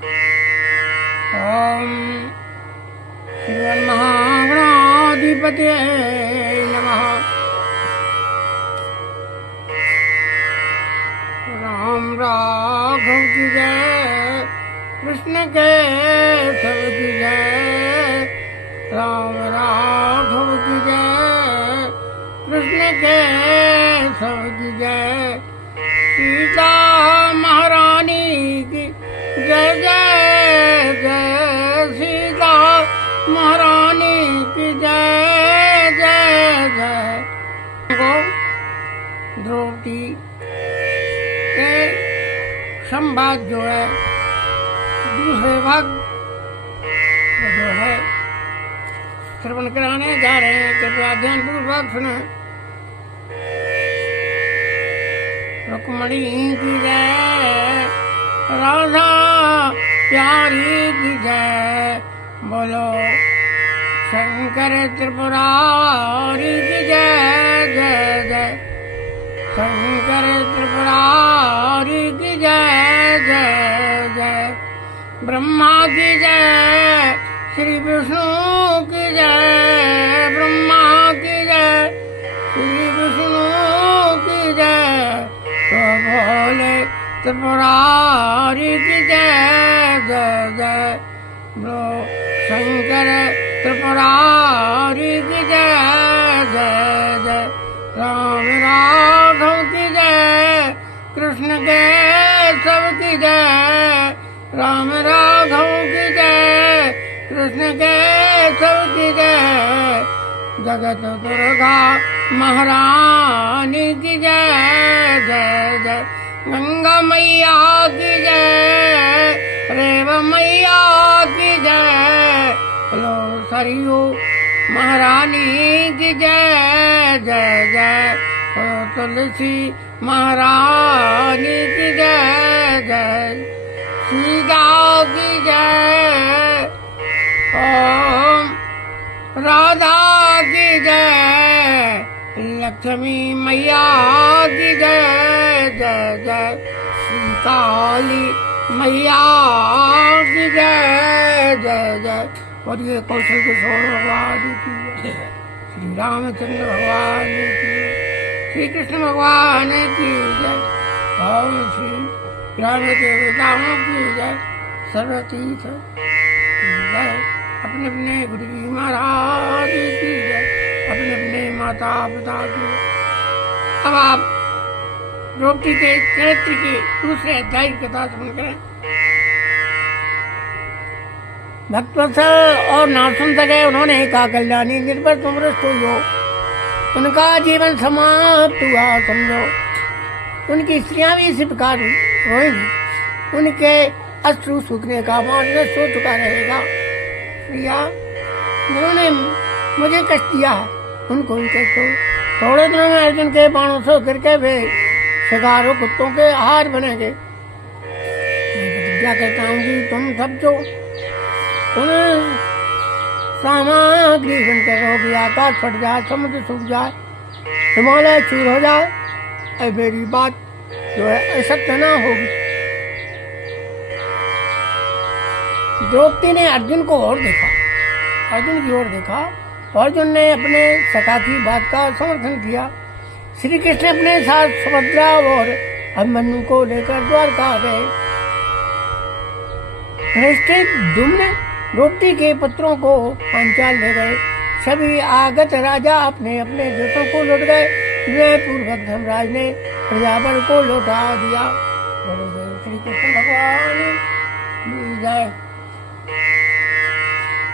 ओम श्रीमन्महागणाधिपतये नमः। राम राघव की जय, कृष्ण के सब की जय। राम राघव की जय, कृष्ण के सब की जय। सीता महारानी की जय जय जय। सीता महारानी की जय जय जय। द्रौपदी के संवाद जो है दूसरे भाग जो है श्रवण कराने जा रहे हैं, कृपया ध्यानपूर्वक सुने। रुक्मणी की जय, राधा प्यारी की जय। बोलो शंकर त्रिपुरारी की जय जय जय। शंकर त्रिपुरारी की जय जय जय। ब्रह्मा की जय, श्री विष्णु की जय। ब्रह्मा की जय, श्री विष्णु की जय। तो बोले त्रिपुरारी की जय जय जय। बोलो शंकर त्रिपुरारी की जय जय जय। राम राघव की जय, कृष्ण के सब की जय। राम राघव की जय, कृष्ण के सब की जय। जगत दुर्गा महारानी की जय जय जय। गंगा मैया की जय, रेव मैया की जय। बोलो सरयू महारानी की जय जय जय। बोलो तुलसी महारानी की जय जय। सीता की जय। ओम राधा की जय। लक्ष्मी मैया की जय जय जय। सीताली मैया की जय जय जय। और ये कौशल किशोर भगवान की जय। श्री रामचंद्र भगवान की जय। श्री कृष्ण भगवान की जय। ओम श्री ग्राम देवताओं की जय। सर्वतीर्थ की जय। अपने अपने गुरु जी महाराज की जय। अपने अपने माता पिता की। अब आप द्रौपदी के चरित्र के दूसरे अध्याय की कथा सुन करें। भक्तवत्सल और ना सुन सके उन्होंने कहा, कल्याणी निर्भर तुम रस्त हो, उनका जीवन समाप्त हुआ समझो। उनकी स्त्रियां भी इसी प्रकार रोएंगी। उनके अश्रु सूखने का मार्ग सो चुका रहेगा। प्रिया, जिन्होंने मुझे कष्ट दिया है उनको उनके तो थोड़े दिनों में अर्जुन के बाणों से गिर के वे शिकारों कुत्तों के आहार बनेंगे। मैं प्रतिज्ञा करता हूँ कि तुम सब जो उन्हें सामग्री बनकर रहोगे, आकाश फट जाए, समुद्र सूख जाए, हिमालय चूर हो जाए, मेरी बात जो है असत्य न होगी। द्रौपदी ने अर्जुन को और देखा, अर्जुन की ओर देखा। अर्जुन ने अपने सखा की बात का समर्थन किया। श्री कृष्ण अपने साथ सुभद्रा और अभिमन्यु को लेकर द्वारका गए। धूमने द्रौपदी के पुत्रों को पांचाल ले गए। सभी आगत राजा अपने अपने देशों को लौट गए। पूर्वक धर्मराज ने प्रजावर को लौटा दिया। श्री कृष्ण भगवान की जय।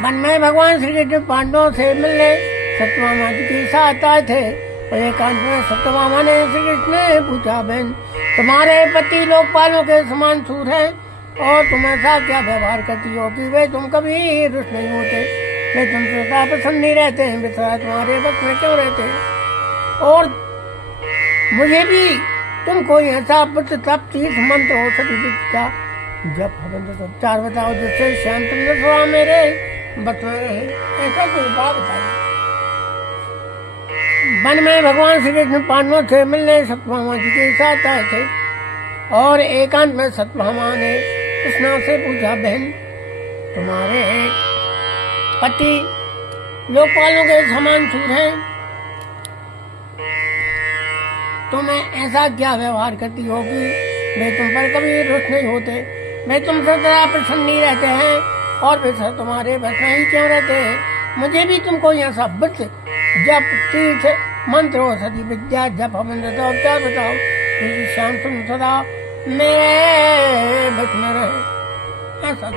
वन में भगवान श्री कृष्ण पांडवों से मिलने सत्यभामा जी के साथ आए थे। और एकांत में सत्यभामा ने श्री कृष्ण ने पूछा, बहन तुम्हारे पति लोकपालों के समान सूर हैं और तुम ऐसा क्या व्यवहार करती हो कि वे तुम कभी रुष्ट नहीं होते। वे तुमसे पसंद नहीं रहते हैं, वे तुम्हारे बस में क्यों रहते हैं। और मुझे भी तुम कोई ऐसा पुत्र तप तीर्थ मंत्र हो सके क्या जब उपचार बताओ जिससे श्याम चंद्र थोड़ा मेरे बस में रहे। ऐसा कोई उपाय बताओ। वन में भगवान श्री कृष्ण पांडवों से मिलने सत्यभामा जी के साथ आए थे। और एकांत में सत्यभामा ने कृष्णा से पूछा, बहन तुम्हारे पति लोकपालों के समान सूर हैं, तो मैं ऐसा क्या व्यवहार करती होगी वे तुम पर कभी रुष्ट नहीं होते, वे तुमसे सदा प्रसन्न नहीं रहते हैं और वे सब तुम्हारे बस में ही क्यों रहते हैं। मुझे भी तुमको यहाँ सब वृत्त जप तीर्थ मंत्र और सती विद्या जप हवन बताओ, क्या बताओ, श्याम तुम सदा मेरे बस में रहे। ऐसा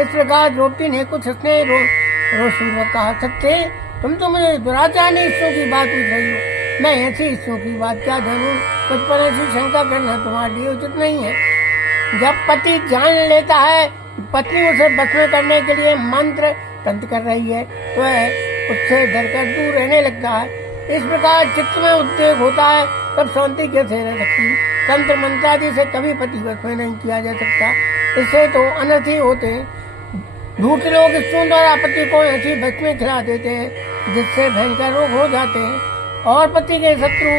इस प्रकार द्रौपदी ने कुछ स्नेह रोषपूर्वक कहा, सत्य तुम तो मुझे दुराचार ईश्वरों की बात पूछ रही हो, मैं ऐसी ईश्वरों की बात क्या जानूं, कुछ पर ऐसी शंका करना तुम्हारे लिए उचित नहीं है। जब पति जान लेता है पत्नी उसे बस में करने के लिए मंत्र तंत्र कर रही है तो उससे डरकर दूर रहने लगता है। इस प्रकार चित्त में उद्वेग होता है, तब शांति कैसे रह सकती। तंत्र मंत्र आदि से कभी पति बस में नहीं किया जा सकता, इससे तो अनर्थ ही होते हैं। दूसरे लोग स्त्रियों द्वारा पति को ऐसी बस में खिला देते हैं जिससे भयंकर रोग हो जाते हैं और पति के शत्रु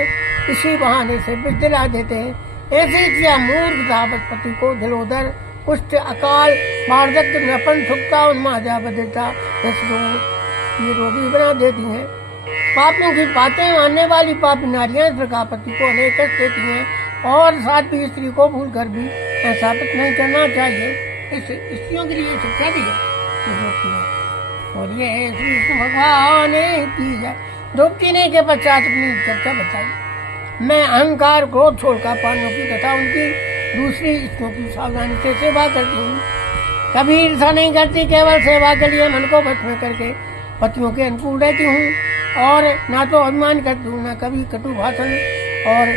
इसी बहाने से विष दिला देते हैं। ऐसी किया मूर्खता बस पति को दिलोदर कुष्ठ अकाल वार्धक्य नपन सुखता उन्मादा बदलता ये रोगी बना देती हैं। पापियों की बातें मानने वाली पापी नारियां इस प्रकार पति को अनेक कष्ट देती हैं और साथ भी स्त्री को भूल कर भी ऐसा नहीं करना चाहिए। इस स्त्रियों के लिए शिक्षा दी है और ये श्री कृष्ण भगवान की जय। द्रौपदी ने के पश्चात अपनी चर्चा बताई, मैं अहंकार क्रोध छोड़कर पांडवों की तथा उनकी दूसरी स्त्रियों की सावधानी से सेवा करती हूँ, कभी ईर्षा नहीं करती, केवल सेवा के लिए मन को बस में करके पतियों के अनुकूल रहती हूँ और ना तो अभिमान करती हूँ, ना कभी कटु भाषण और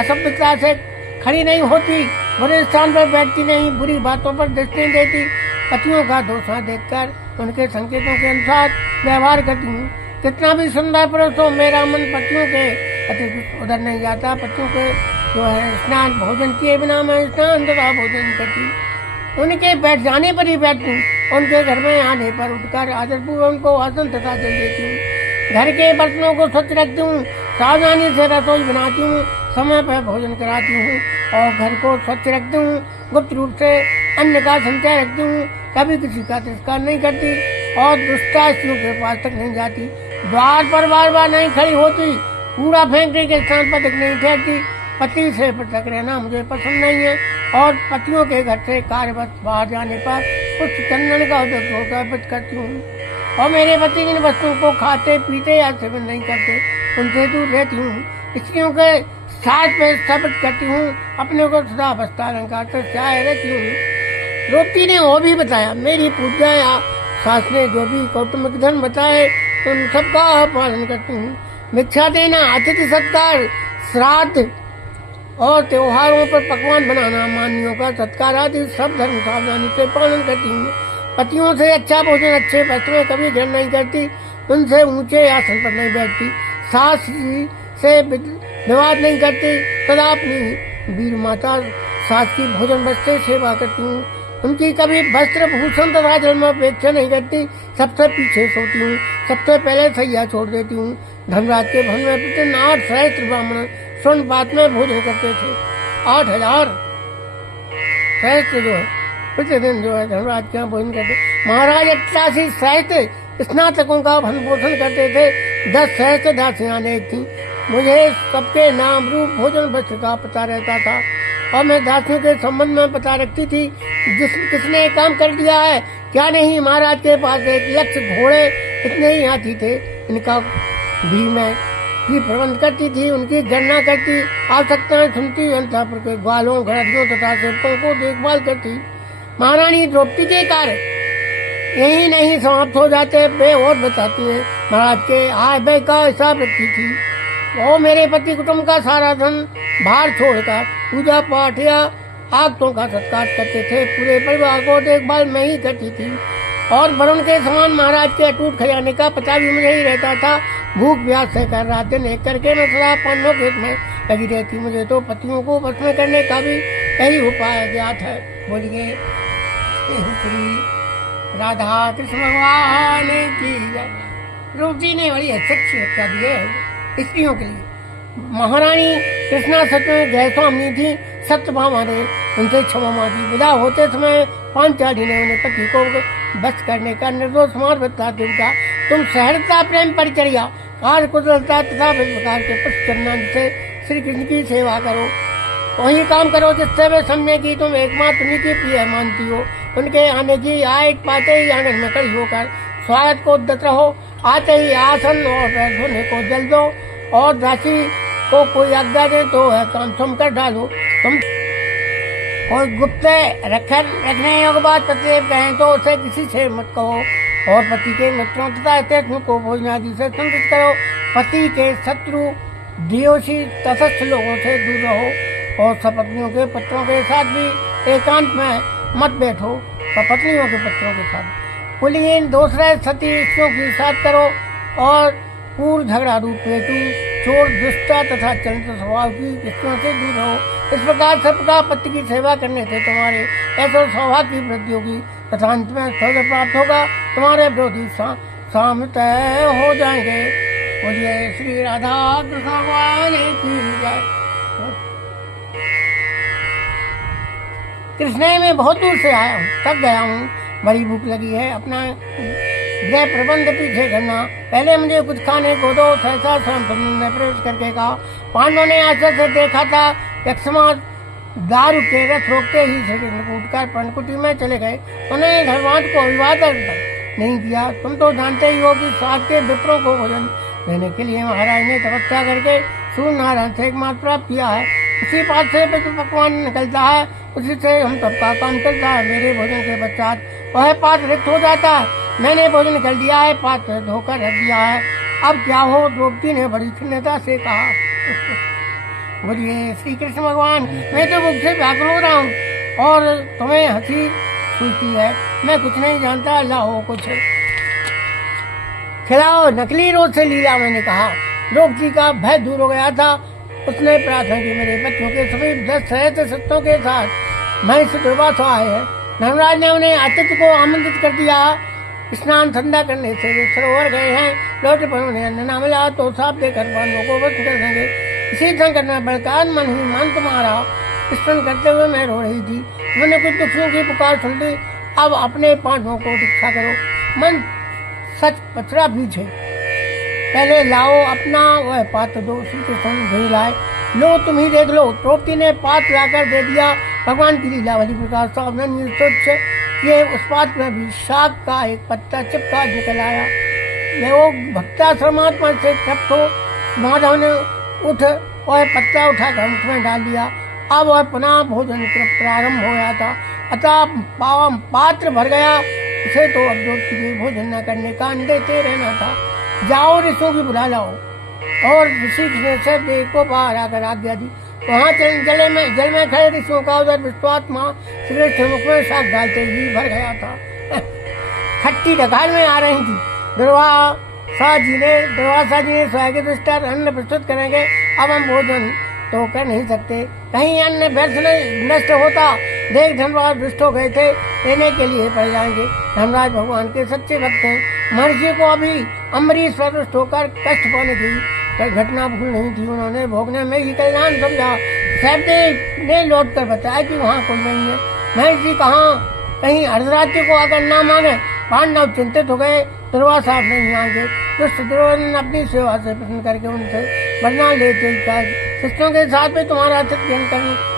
असभ्यता से खड़ी नहीं होती, बुरे स्थान पर बैठती नहीं, बुरी बातों पर दृष्टि नहीं देती, पतियों का दोष देखकर उनके संकेतों के अनुसार व्यवहार करती हूँ। कितना भी सुंदर पुरुष हो, मेरा मन पतियों के अतिरिक्त उधर नहीं जाता। पतियों के जो है स्नान भोजन किए बिना मैं स्नान तथा भोजन करती, उनके बैठ जाने पर ही बैठती हूँ, उनके घर में आने पर उठकर आदरपूर्वक उनको आसन तथा दे देती हूँ, घर के बर्तनों को स्वच्छ रखती हूँ, सावधानी से रसोई बनाती हूँ, समय पर भोजन कराती हूँ और घर को स्वच्छ रखती हूँ, गुप्त रूप से अन्न का संचय रखती हूँ, कभी किसी का तिरस्कार नहीं करती और दुष्टा स्त्रियों के पास तक नहीं जाती, द्वार पर बार बार नहीं खड़ी होती, कूड़ा फेंकने के स्थान पर तक नहीं ठहरती। पति से पृथक रहना मुझे पसंद नहीं है और पतियों के घर से कार्यवश बाहर जाने पर कुछ चंदन का उपयोग अर्पित करती हूँ और मेरे पति इन वस्तुओं को खाते पीते या सेवन नहीं करते, उनसे दूर रहती हूँ। स्त्रियों के साथ में स्थापित करती हूँ, अपने को सदा वस्त्र अलंकार से सहाय रहती हूँ। द्रौपदी ने वो भी बताया, मेरी पूजा या सास ने जो भी कौटुंबिक धर्म बताए उन सबका पालन करती हूँ। भिक्षा देना, अतिथि सत्कार, श्राद्ध और त्योहारों पर पकवान बनाना, मानियों का सत्कार आदि सब धर्म सावधानी से पालन करती हूँ। पतियों से अच्छा भोजन, अच्छे वस्त्र में कभी ग्रहण नहीं करती, उनसे ऊंचे आसन पर नहीं बैठती, सास से विवाद नहीं करती, सदा अपनी वीर माता सास की भोजन वस्त्र सेवा करती हूँ, उनकी कभी वस्त्र भूषण तथा जन्म अपेक्षा नहीं करती, सबसे पीछे सोती हूँ, सबसे पहले सैया छोड़ देती हूँ। धनराज के भवन में प्रतिदिन 8 सहस्त्र ब्राह्मण स्वर्ण पात में भोजन करते थे, 8000 सहस्त्र जो है प्रतिदिन जो है धनराज के यहाँ भोजन करते। महाराज 88 सहस्त्र स्नातकों का भरण पोषण करते थे, 10 सहस्त्र दासियां थी। मुझे सबके नाम रूप भोजन वस्त्र का पता रहता था और मैं दासियों के संबंध में पता रखती थी, किसने काम कर दिया है क्या नहीं। महाराज के पास 1 लाख घोड़े इतने ही हाथी थे, इनका भी मैं ही प्रबंध करती थी, उनकी गणना करती, आवश्यकताएं सुनती, अंतःपुर के ग्वालों घड़ियों तथा सेवकों को देखभाल करती। महारानी द्रौपदी के कार्य यही नहीं समाप्त हो जाते, वे और बताती हैं। महाराज के आय व्यय का हिसाब रखती थी, वो मेरे पति कुटुंब का सारा धन भार छोड़कर पूजा पाठ या आगतों का सत्कार करते थे, पूरे परिवार को देखभाल मैं ही करती थी और वरुण के समान महाराज के अटूट खजाने का पता भी मुझे ही रहता था। भूख प्यास से कर रात दिन एक करके मैं सदा पांडवों के में लगी रहती। मुझे तो पतियों को वश में करने का भी यही उपाय ज्ञात है। बोलिए श्री राधा कृष्ण भगवान की जय। द्रौपदी ने बड़ी अच्छी शिक्षा दी है स्त्रियों के लिए। महारानी कृष्णा सच में गैर स्वामी थी, सत्यभामा ने उनसे क्षमा मांगी। विदा होते समय पांचाली ने उन्हें पति को बस करने का निर्दोष मार्ग बताते हुए कहा, तुम सहजता, प्रेम, परिचर्या, कार्य कुशलता तथा विभिन्न प्रकार के पुष्करण से श्री कृष्ण की सेवा करो। वही काम करो जिससे वे समझे कि तुम एकमात्र उन्हीं की प्रिय मानती हो। उनके आने की आय पाते ही आंगन में खड़ी होकर स्वागत को उद्यत रहो। आते ही आसन और पैर धोने को जल दो और दासी को कोई आज्ञा दे तो है काम तुम कर डालो। तुम कोई गुप्त रखने योग्य बात पति कहें तो उसे किसी से मत कहो और पति के मित्रों तथा हितैषियों को भोजन आदि से संतुष्ट करो। पति के शत्रु द्वेषी तटस्थ लोगों से दूर रहो और सपत्नियों के पत्रों के साथ भी एकांत में मत बैठो। सपत्नियों के पत्रों के साथ कुलीन दूसरे सती स्त्रियों के साथ करो और पूर्व झगड़ालू, पेटू, चोर, दुष्टा तथा चंचल स्वभाव की स्त्रियों से दूर रहो। इस प्रकार सबका पति की सेवा करने से तुम्हारे ऐसे स्वभाव की वृद्धि होगी तथा अंत में स्वर्ग प्राप्त होगा। तुम्हारे विरोधी शांत हो जाएंगे। बोलिए श्री राधा कृष्ण भगवान की जय। कृष्ण में बहुत दूर से आया हूँ, थक गया हूँ, बड़ी भूख लगी है, अपना गृह प्रबंध पीछे करना। पहले मुझे कुछ खाने को दो। सहसा स्वयं ने प्रवेश करके कहा। पांडवों ने आशा से देखा था। यक्षमा दारू के रथ रोकते ही श्री कृष्ण उठकर पर्णकुटी में चले गए। उन्हें धर्मांत को अभिवादन नहीं किया। तुम तो जानते ही हो कि सात के विप्रों को भोजन देने के लिए महाराज ने तपस्या करके सूर्य नारायण से एकमात्र प्राप्त किया है। उसी पास से पकवान निकलता है, उसी से हम सबका काम चलता है। मेरे भोजन के पश्चात वह पात्र रिक्त हो जाता है। मैंने भोजन कर लिया है, पात्र धोकर रख दिया है। अब क्या हो? द्रौपदी ने बड़ी खिन्नता से कहा। बोलिए श्री कृष्ण भगवान, मैं तो भूख से व्याकुल हो रहा हूँ और तुम्हें हंसी सूझती है। मैं कुछ नहीं जानता, लाओ कुछ खिलाओ। नकली रोज से लीला, मैंने कहा। द्रौपदी का भय दूर हो गया था। उसने प्रार्थना की, मेरे बच्चों के समीप 10 सहस्त्र सत्यों के साथ महिषी दुर्वासा आए हैं। धर्मराज ने उन्हें आतिथ्य को आमंत्रित कर दिया। स्नान ठंडा करने से वे सरोवर गए हैं। लौटे पर उन्हें अन्न न मिला तो साफ देकर बांधों को वश कर देंगे। इसी संकट में बलकार मन ही मन तुम्हारा स्मरण करते हुए मैं रो रही थी। मैंने कुछ दुखियों की पुकार सुन ली। अब अपने पांडवों को दीक्षा करो। मन सच पथरा बीज है। पहले लाओ अपना वह पात्र दो। श्री कृष्ण भेज लाए। लो तुम ही देख लो। द्रौपदी ने पात्र लाकर दे दिया। भगवान की लीला वाली प्रकार सावधानी सोच ये उस पात्र में भी शाक का एक पत्ता चिपका निकल आया। वो भक्ताश्रमात्मा से तृप्त हो माधव ने उठ वह पत्ता उठाकर मुख में डाल दिया। अब वह पुनः भोजन प्रारंभ हो गया था, अतः पात्र भर गया। उसे तो अब द्रौपदी के भोजन न करने का देते रहना था। जाओ ऋषियों की बुला लाओ। और ऋषि ने सब को बाहर आकर आज्ञा दी। वहाँ जल में खड़े ऋषियों का उधर विश्वात्मा श्री मुख में शाक डालते ही भर गया था। खट्टी डकार में आ रही थी। दुर्वासा जी ने स्वागत दृष्टार अन्न प्रस्तुत करेंगे। अब हम भोजन तो कर नहीं सकते, कहीं अन्न व्यर्थ नष्ट होता। देख धनराज दुष्ट हो गए थे, लेने के लिए पड़ जाएंगे। धनराज भगवान के सच्चे भक्त हैं। महर्षि को अभी अम्बरीश स्वरुष्ट होकर कष्ट पाने की घटना भूल नहीं थी। उन्होंने भोगने में ही कल्याण समझा। सहदेव ने लौट कर बताया कि वहाँ कोई नहीं है। महर्षि कहीं अर्धरात्रि को आकर ना मांगे। पांडव चिंतित हो गए। दुर्वासा नहीं आगे। दुष्ट दुर्योधन अपनी सेवा से प्रसन्न करके उनसे वरदान लेते शिष्यों के साथ में तुम्हारा आतिथ्य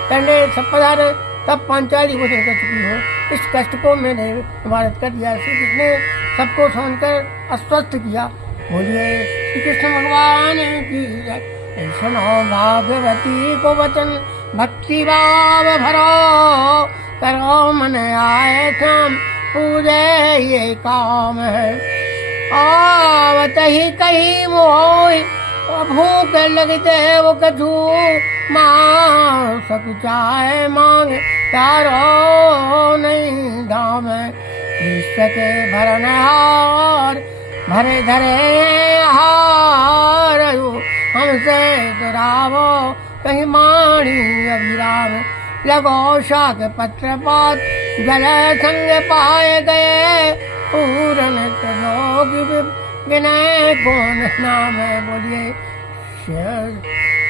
करने सब पधारे। तब पांचाली भोजन कर चुकी हो। इस कष्ट को मैंने निवारित कर दिया। श्री कृष्ण ने सबको सुनकर अस्वस्थ किया। बोलिए श्री कृष्ण भगवान की जय। सुनो भागवती को वचन, भक्ति भाव भरो, करो मन आए श्याम, पूजे ये काम है। आवत ही कहीं मोह, भूख लगते वो कछु, मां सक चाहे मांग, चारो नहीं धाम। विश्व के भरन हार, भरे धरे हार, हमसे दुरावो कहीं माणी अभिराम। लगो शाक पत्र पात, जल संग पाए गए, पूरन लोग विनय कौन नाम है। बोलिए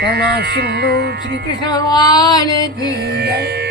करुणा सिंधु श्री कृष्ण भगवान की जय।